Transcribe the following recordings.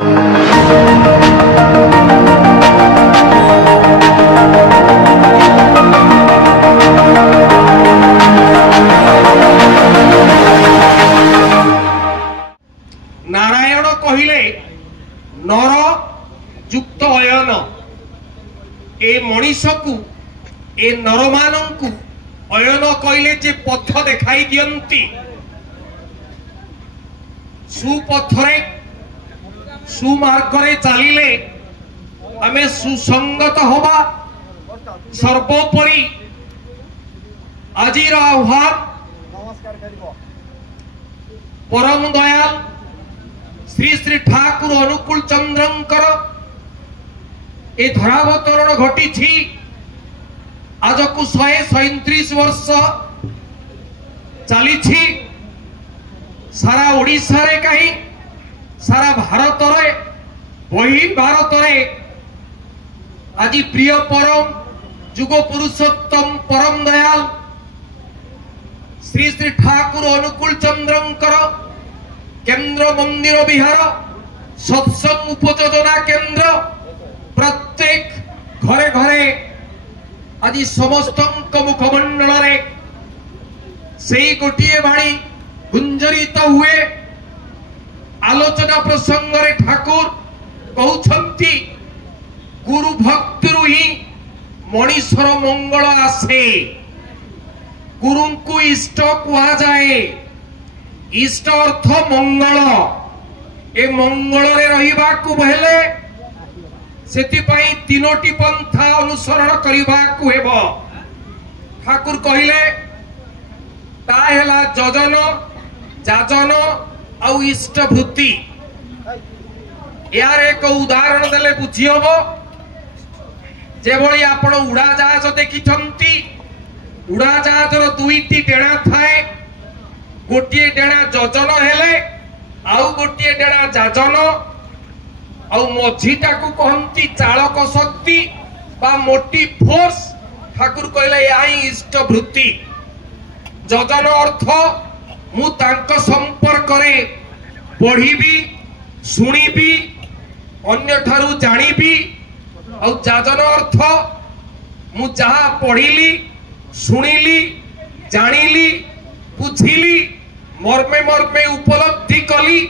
नारायण कहिले नर युक्त अयन ए मनीष को ए नर मानंकु अयन कहले जे पथ देखाई दियंती सुपथरे सुमार्गरे चलिले आमे सुसंगत होबा सर्वोपरि आजिर आह्वान परम दयाल श्री श्री ठाकुर अनुकूल चंद्रंकर ए धरावतरण घटी आज को 137 वर्ष चली सारा ओडिशा रे कहीं सारा भारत रे बहिर् भारत रे आज प्रिय परम जुग पुरुषोत्तम परम दयाल श्री श्री ठाकुर अनुकूल चंद्रंकर केंद्र मंदिर विहार सत्संग उपयोजना केंद्र प्रत्येक घरे घरे आज समस्त मुखमंडल रे से गोटे बाणी गुंजरित हुए आलोचना प्रसंग रे ठाकुर कहउछंती गुरु भक्ति ही मनीषर मंगल आसे गुरु को इष्ट कहा जाए इष्ट अर्थ मंगल ए मंगल रे रहिबा को हेले सेति पई तीनोटी पंथा अनुसरण करिबा को हेबो ठाकुर कहिले ता हेला जजन जाजन आ इष्ट भूति यार एक उदाहरण देले बुझी हबो जे भली आपण उड़ा जहाज देखिछंती उड़ा जहाज रो दुईटी डेणा थाए गोटे डेणा जजन हेले आउ गोटे डेणा जाजन आउ मझीटा को कहंती चालक शक्ति बा मोटी फोर्स ठाकुर कहले याई इष्ट वृत्ति जजन अर्थ मु तांक संपर्क रे पढ़ीबी सुनिबी अन्य ठारू जानिबी आउ जाजन अर्थ मु जहा पढ़िली सुनिली जानिली बुझिली मर्मे मर्मे उपलब्धि कली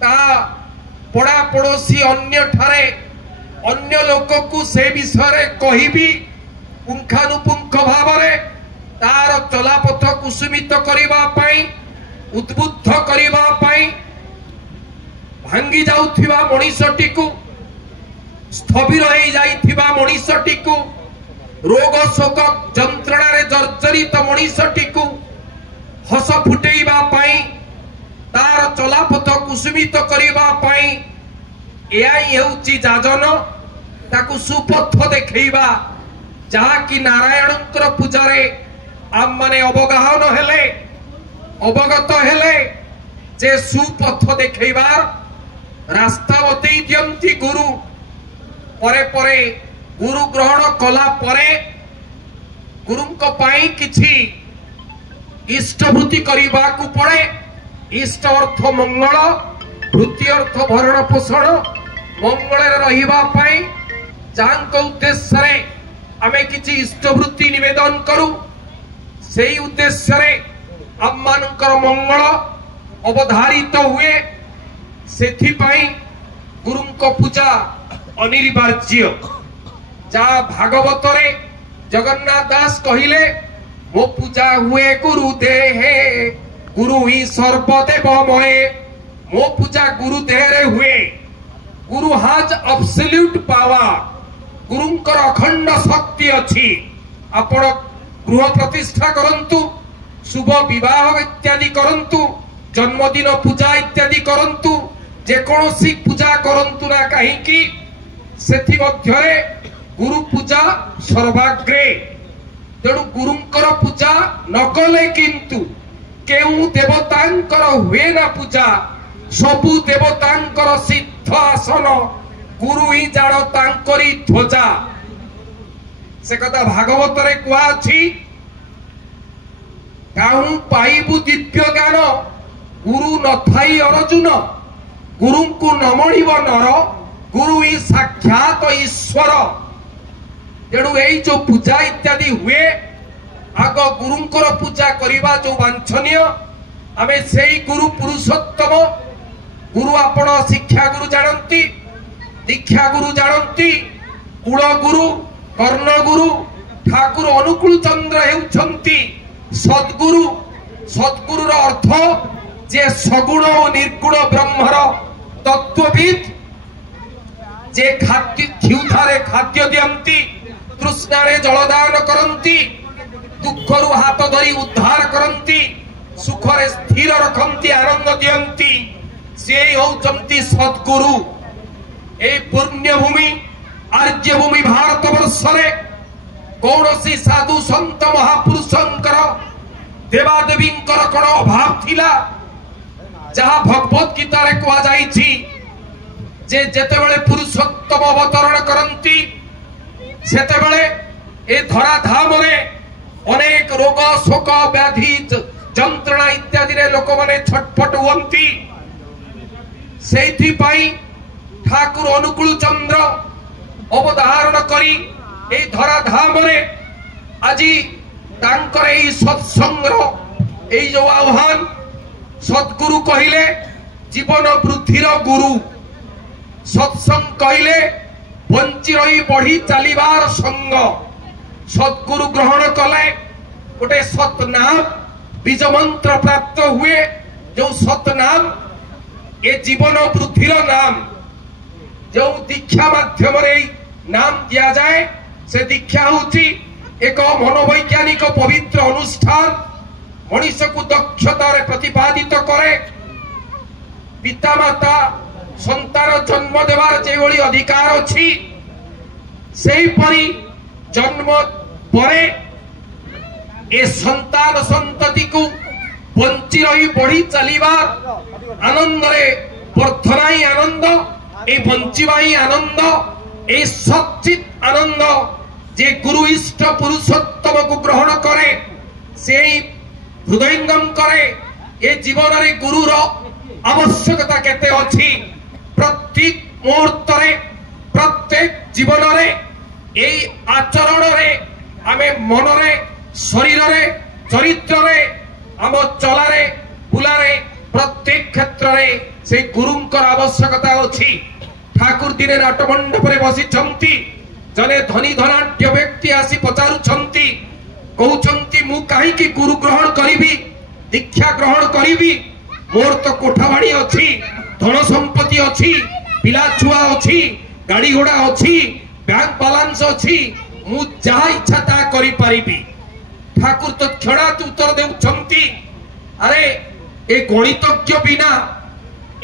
ता पड़ा पड़ोसी अन्य ठारे अन्य लोक को से विषय कहिबी पुंखानुपुंख भाव तार चलापथ कुसुमित करिबा पई उद्बुद्ध करिबा पई भांगी जाउथिबा मनीषटी को स्थबिर होई जाइथिबा मनीषटी को रोग शोक जंत्रणा रे जर्जरित मनीषटी को हस फुटेइबा पई तार चलापथ कुसुमित करिबा पई एआई हेउची जाजन ताकू सुपथ देखैबा जहा कि नारायणकर पूजारे आम माने अवगाहन हेले अवगत हेले जे सुपथ देखैबार रास्ता बतई दियंती गुरु परे परे गुरु ग्रहण कला परे गुरुंक पाई किछि इष्टभूति करिबा को पड़े इष्ट अर्थ मंगल वृत्ति अर्थ भरण पोषण मंगल रहिबा पाई जांक उद्देश्य रे आमे किछि इष्टवृत्ति निवेदन करू सेही उद्देश्य रे आमानकर मंगल अवधारित हुए सेथि पाई गुरुंक पूजा अनिवार्य जा भागवत रे जगन्नाथ दास कहिले मो पूजा हुए गुरु देहे गुरु ही सर्वदेवमय मो पूजा गुरु देहरे हुए गुरु हाज अब्सोल्यूट पावर गुरुंकर अखंड शक्ति अच्छी आपण गृह प्रतिष्ठा करंतु शुभ विवाह इत्यादि करंतु जन्मदिन पूजा इत्यादि करंतु जेकोसी पूजा करंतु ना कहीं सेथि मध्यरे गुरु पूजा सर्वाग्रे तेणु गुरुंकर पूजा नकले किंतु केउ देवतांकर हुए ना पूजा सबु देवतांकर सिद्ध आसन गुरु ही जान तांकरी ध्वजा से कथा भागवत रे कुआ अछि काहू पाइबु दिव्य ज्ञान गुरु नथाई अर्जुन गुरु को नमणिब नर गुरु ही साक्षात ईश्वर तेणु यही जो पूजा इत्यादि हुए आग गुरुंकर पूजा करवा जो वांछनीय आमे सेई गुरु पुरुषोत्तम गुरु आपण शिक्षा गुरु जानती दीक्षा गुरु जानती कूल गुरु कर्ण गुरु ठाकुर अनुकूल चंद्र हेउछंती सद्गुरु सद्गुरुर अर्थ जे सगुण और निर्गुण ब्रह्मर तत्वविद जे खाद्य क्षुधारे खाद्य दियंती तृष्णारे जलदान करंती दुखरु हाथ धरी उद्धार करंती सुखरे स्थिर रखंती आनंद दियंती से होचंती सद्गुरु ए पुण्य भूमि आर्य भूमि भारत वर्षरे कौनसी साधु संत महापुरुषंकर देवादेवींकर कोन अभाव थिला जहा भगवत गीता रे कहा जाईछि जे जेतेबेले पुरुषोत्तम अवतरण करंती सेतेबेले ए धरा धाम रे अनेक रोग शोक व्याधि जंत्रणा इत्यादि रे लोक माने छटपट हुंती सेथि पई ठाकुर अनुकूल चंद्र अवधारण करी ए धरा धाम रे आजी तांकर ए सत्संग ए जो आह्वान सद्गुरु कहिले जीवन वृद्धिर गुरु सत्संग कहिले बंची रही बढ़ी चलिबार संग सद्गुरु ग्रहण कले गोटे सतनाम बीज मंत्र प्राप्त हुए जो सतनाम ए जीवन वृद्धिर नाम जो दीक्षा माध्यम नाम दिया जाए से दीक्षा होची एक मनोवैज्ञानिक पवित्र अनुष्ठान मनीष को दक्षता प्रतिपादित करे पिता माता संतान जन्म देवार जेभली अधिकार अछि सेही परी जन्म परे ए संतान संतति को बंची रही बढ़ी चलिबार आनंद रे वर्धना ही आनंद ए बंचीबा ही आनंद ए सच्चित आनंद जे गुरु इष्ट पुरुषोत्तम को ग्रहण करे से हृदयंगम करे ए जीवन रे गुरुर आवश्यकता केते अछि प्रत्येक मुहूर्त रे प्रत्येक जीवन रे ए आचरण रे आमे मन रे शरीर रे चरित्र रे आम चला रे बुला रे प्रत्येक क्षेत्र रे से गुरुंकर आवश्यकता अछि ठाकुर दिने नाटमंडप रे बसी छंती जने धनी धनाढ्य व्यक्ति आसी पचारु छंती कहउछंती मु काहे कि गुरु ग्रहण करिवि दीक्षा ग्रहण करिवि मोर तो कोठाबाड़ी अछि धन संपत्ति अछि पिला छुआ अछि गाड़ी घोड़ा अछि बैंक बैलेंस अछि मु जा इच्छा ता करि पारिबि ठाकुर तो क्षणात उत्तर देउछंती अरे ए गणितज्ञ बिना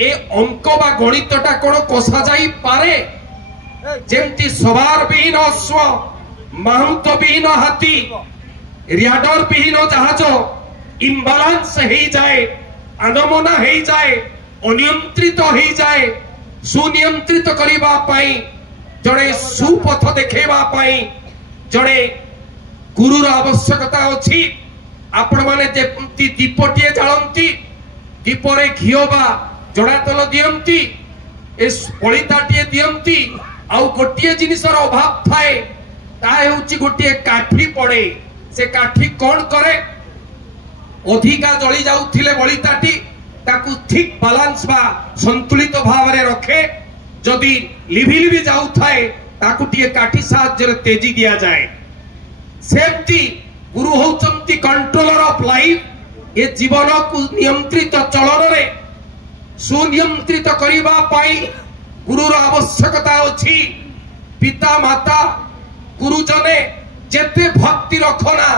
ए अंक बा गणितटा कोन कोसा जाई पारे जेमती सवार विहीन अश्व माहुत विहीन हाथी रियाडर विहीन जहाज इम्बालांस हो जाए अनमना हो जाए अनियंत्रित हो जाए सुनियंत्रित करबा पई जड़े सुपथ देखेबा पई जड़े गुरुर आवश्यकता अछि आपण माने जेमती दीपटिए जालंती दीपरे घिओबा जड़ा तल दियंती ए पलिताटिए दियंती आउ गोटिए जिनिसर अभाव थाए ता हेउची गोटिए काठी पड़े से काठी कौन करे अधिका जली जाउथिले बलिताटी ताकू ठीक बैलेंस बा संतुलित भाव रे रखे जदि लिभि लिभि जाउ थाए ताकू टिए काठी साहाय्य रे तेजी दिया जाए सेमती गुरु होचंती कंट्रोलर ऑफ लाइफ ए जीवन को नियंत्रित चलन रे सुनियंत्रित करिबा पाई गुरुर आवश्यकता अछि पिता माता गुरुजने जेते भक्ति रखना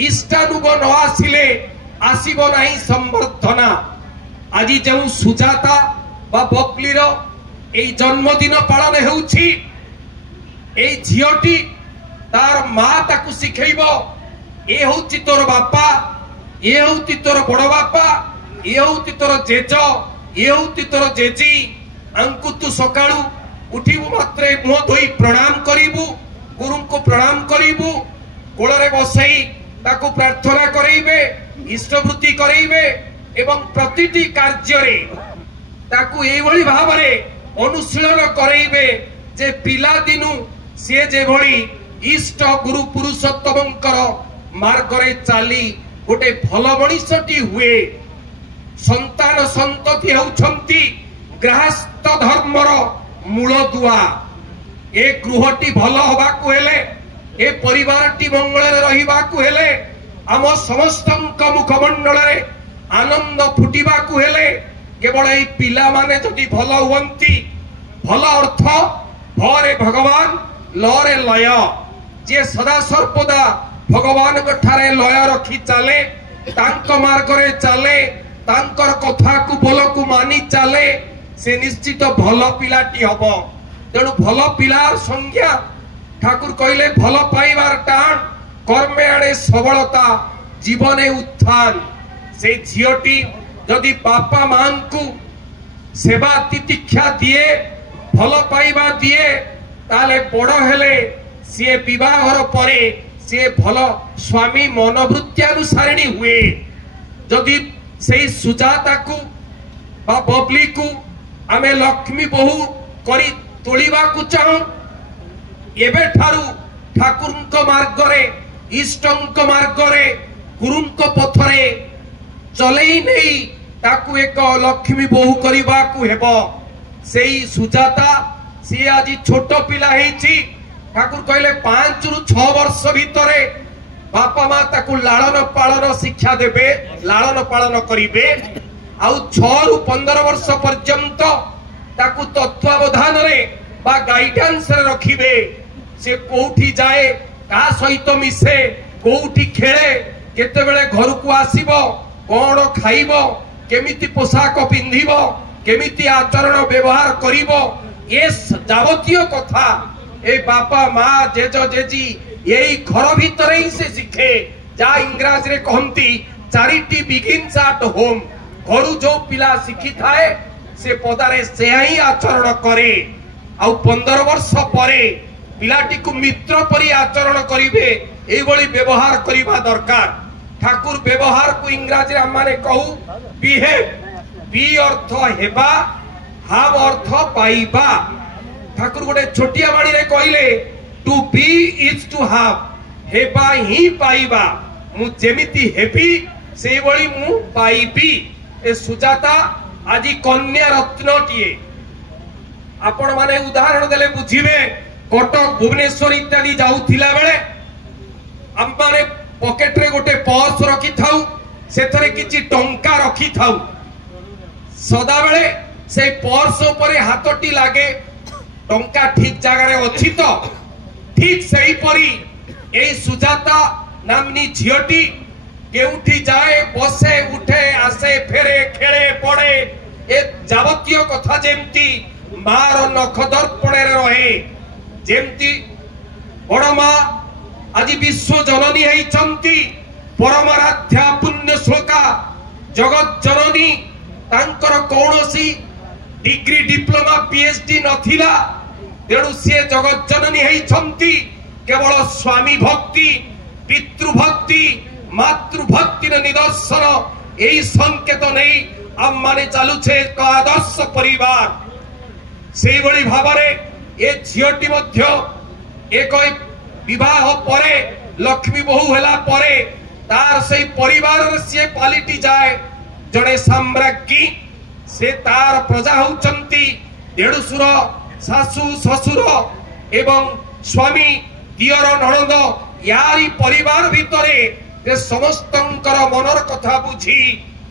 इष्टानुग न आसिले आसीबो नाही संवर्धना आज जो सुजाता बा बकलीर ए जन्मदिन पालन हेउछि ए झियोटी तार मां ताकू सिखेइबो ए होउछि तोर बापा ए होउछि तोर बड़ बापा ए होउछि तोर जेज ए होउछि तोर जेजी अंकु तू सकाळू उठिबु मात्रे मुह धोई प्रणाम करिबु गुरु को प्रणाम करिबु कोଳରେ बसई ताकू प्रार्थना करेइबे इष्टवृत्ति करेइबे एवं प्रतिटी कार्य रे ताकू एभली भावरे अनुशीलन करेइबे जे पिला दिनु से जे भली इष्ट गुरु पुरुषोत्तमंकर मार्गरे चाली गोटे भल मनीषटी हुए। संतान संतति होउछंती गृहस्थ धर्मर मूल दुआ। ए गृहटी भल होबाकू हेले, ए परिवारटी मंगल रहिबाकू हेले, आम समस्तंक मुखमंडल रे आनंद फुटिबाकू हेले केवल ए पिला माने जदि भल हुवंती, भल अर्थ भरे भगवान लरे लय, जे सदा सर्वदा भगवान ठारे लय रखी चले, तांक मार्गरे चले, तांकर कथा को बोल को मानी चले, से निश्चित भल पिलाटी हब। तेणु भल पिलार संज्ञा ठाकुर कहले भल पाइबार टाण, कर्मे आड़े सबलता, जीवने उत्थान। से झीटी जदि बापा मां को सेवा तितिक्षा दिए, भल पाइबा दिए, ताले बड़ हेले सी विवाहर परे सी भल स्वामी मनोवृत्ति अनुसारिणी हुए। जदि से सुजाता को बा बबली को आमे लक्ष्मी बहु करी तोलिबा को चाहूं, एबे ठारू ठाकुरंक मार्गरे इष्टंक मार्गरे गुरुंक पथरे चलई नहीं ताकू एक लक्ष्मी बहु करबा को हेबो। सेई सुजाता सी आज छोट पिला हेची, ठाकुर कहले 5 रु 6 वर्ष भितरे बापा मां ताकू लालन पालन शिक्षा देबे, लालन पालन करिवे। आउ 6 रु 15 वर्ष पर्यंत ताकू तत्वावधान रे बा गाइडेंस रे रखिबे। से कोठी जाए, का सहित मिसे, कोठी खेले, केते बेले घर को आसीबो, कोन खाइबो, केमिति पोशाक पिंधिबो, केमिति आचरण व्यवहार करिबो, ये जावतीय कथा ए बापा मां जेज जेजी यही घर भीतर ही से शिखे। जा इंग्राजी रे कहंती चैरिटी बिगिन्स एट होम। घरु जो पिला शिखी थाए से पदारे से ही आचरण करे। आउ 15 वर्ष परे पिलाटी को मित्र परि आचरण करिवे, एई भली व्यवहार करिबा दरकार। ठाकुर व्यवहार को इंग्राजी रे माने कहू बिहेव। बी अर्थ हेबा, हाव अर्थ पाइबा। ठाकुर गोटे छोटिया बाणी रे कहले टू बी इज टू हाव, हेबा ही पाइबा। मु जेमिति हेबी से भली मु पाइबी। ए सुजाता आज कन्या रत्नटीए। आपण माने उदाहरण देले बुझिबे। कटक भुवनेश्वर इत्यादि जाउथिला बेले हम माने पॉकेट रे गोटे पर्स रखी थाउ, सेथरे किछि टंका रखी थाउ। सदा बेले से पर्स ऊपर हाथटी लागे, टंका ठीक जगह रे अछि तो। ठीक सही परी एई सुजाता नामनी झियोटी केउठी जाए, बसे, उठे, आसे, फेरे, खेले, पड़े, ए जावतीय कथा जेमती मार नख दर्पणे रहे। जेमती बड़ मां आज विश्व जननी हेचंती, परमाराध्या पुण्य श्लोका जगत जननी। तांकर कौनसी डिग्री डिप्लोमा पीएचडी नथिला, तेणु सी जगत जननी हेचंती। केवल स्वामी भक्ति, पितृभक्ति, मातृभक्ति निदर्शन यही संकेत नहीं आम माने चालुछे एक आदर्श परिवार। से भली भावरे ए झियोटी मध्य एक विवाह परे लक्ष्मी बहु हेला परे तार से परिवार से पालिटी जाए जड़े साम्राज्ञी। से तार प्रजा होचंती देढ़सुर, सासु, ससुर एवं स्वामी, दियर, नणंद यारी परिवार भितरे जे समस्तंकर मनर कथा बुझी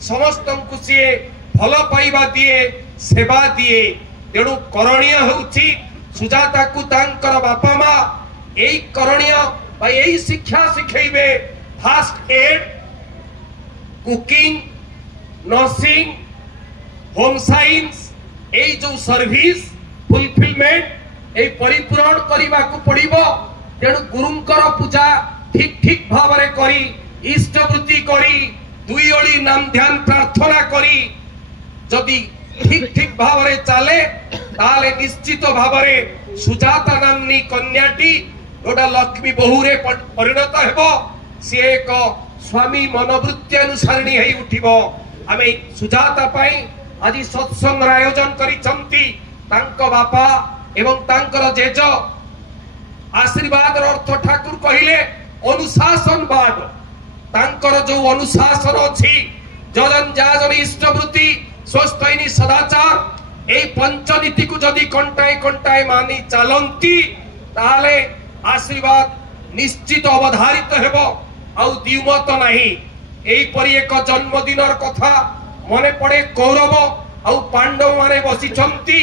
समस्तंकु से भल पाइबा दिए, सेवा दिए। तेणु करणीय होउची सुजाता को तांकर बापा मां एई करणीय बा एई शिक्षा शिखैबे। First aid, cooking, nursing, home science, एई जो सर्विस फुलफिलमेंट एई परिपूर्ण करिबा को पड़िबो। तेणु गुरुंकर पूजा ठीक ठीक भावरे करी, इष्टवृत्ति करी, दुई ओली नाम ध्यान प्रार्थना करी जदि ठीक ठीक भावरे चले ताले निश्चित भावरे सुजाता नामनी कन्याटी गोटा लक्ष्मी बहुरे परिणत हेबो। सी एक स्वामी मनोवृत्ति अनुसारिणी हेई उठिबो। आमे सुजाता पाई आज सत्संग आयोजन करिसंती तांको बापा एवं तांकर जेज आशीर्वाद अर्थ ठाकुर कहिले अनुशासनवाद तांकर जो अनुशासन अछि जजन जाजन इष्टवृत्ति स्वस्थैनी सदाचार ए पंचनीति को जदि कंटाए कंटाए मानी चलंती ताले आशीर्वाद निश्चित अवधारित हेबो आउ द्विमत नाही एई परि एक जन्मदिनर कथा मने पड़े कौरव आउ पांडव माने बसिछंती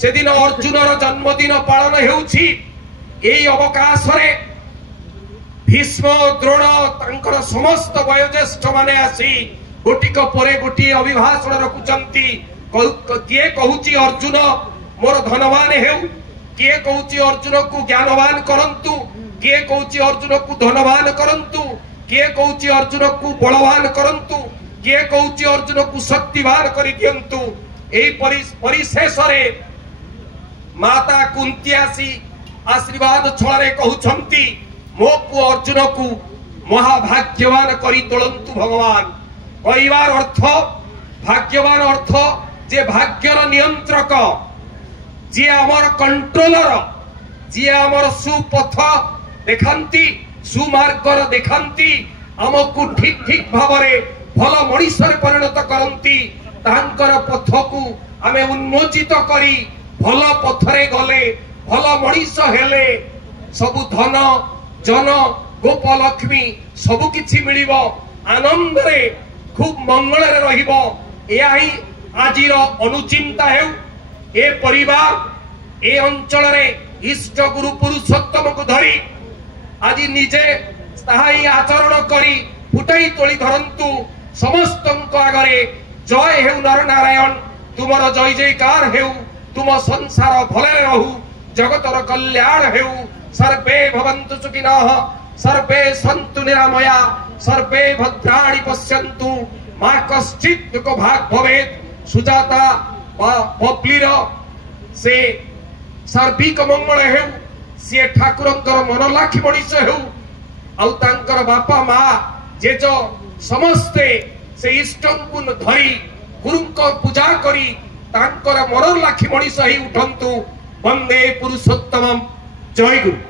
से दिन अर्जुनर जन्मदिन पालन हेउछि एई अवकाश रे भीष्म द्रोण तांकर समस्त वयोज्येष्ठ माने आसी गोटिक परे गोटी अभिभाषण रखुचंती किए कहूची अर्जुन मोर धनवान हेउ किए कहूची अर्जुन को ज्ञानवान करंतु किए कहूची अर्जुन को धनवान करंतु किए कहूची अर्जुन को बलवान करंतु किए कहूची अर्जुन को शक्तिवान करि दियंतु एई परिशेष रे माता कुंती आसी आशीर्वाद छळे कहउछंती मो पु अर्जुन को महाभाग्यवान करी तोलंतु भगवान कहबार अर्थ भाग्यवान अर्थ जे भाग्यर नियंत्रक जे आमर कंट्रोलर जे आमर सुपथ देखांती सुमार्गर देखांती आमको ठीक ठीक भावरे भल मनीषर परिणत करंती तांकर पथ को आमे उन्मोचित करी भल पथरे गले भल मनीष हेले सबु धन जन गोपलक्ष्मी सबु किछि मिलिबो आनंद रे खूब मंगल रे रहिबो एया ही आजिर अनुचिंता हेउ ए परिवार ए अंचल रे इष्ट गुरु पुरुषोत्तम को धरी आज निजे स्थायी आचरण करी फुटाई तोली धरंतु समस्त आगरे जय हेउ नर नारायण तुमर जय जयकार हेउ तुम संसार भले रहू जगतर कल्याण हेउ सर्वे भवन्तु सुखिनः सर्वे सन्तु निरामया सर्वे भद्राणि पश्यन्तु मा कश्चित् दुःख भाग भवेत् सुजाता पप्लीर से सर्विक मंगल हेउ सी ठाकुरंकर मन लाखी मनीष हेउ आउ तांकर बापा मा जेज समस्ते से इष्टं को धरी गुरुंक पूजा करी तांकर मन लाखी मनीष ही उठंतु वंदे पुरुषोत्तमम जय गुरु।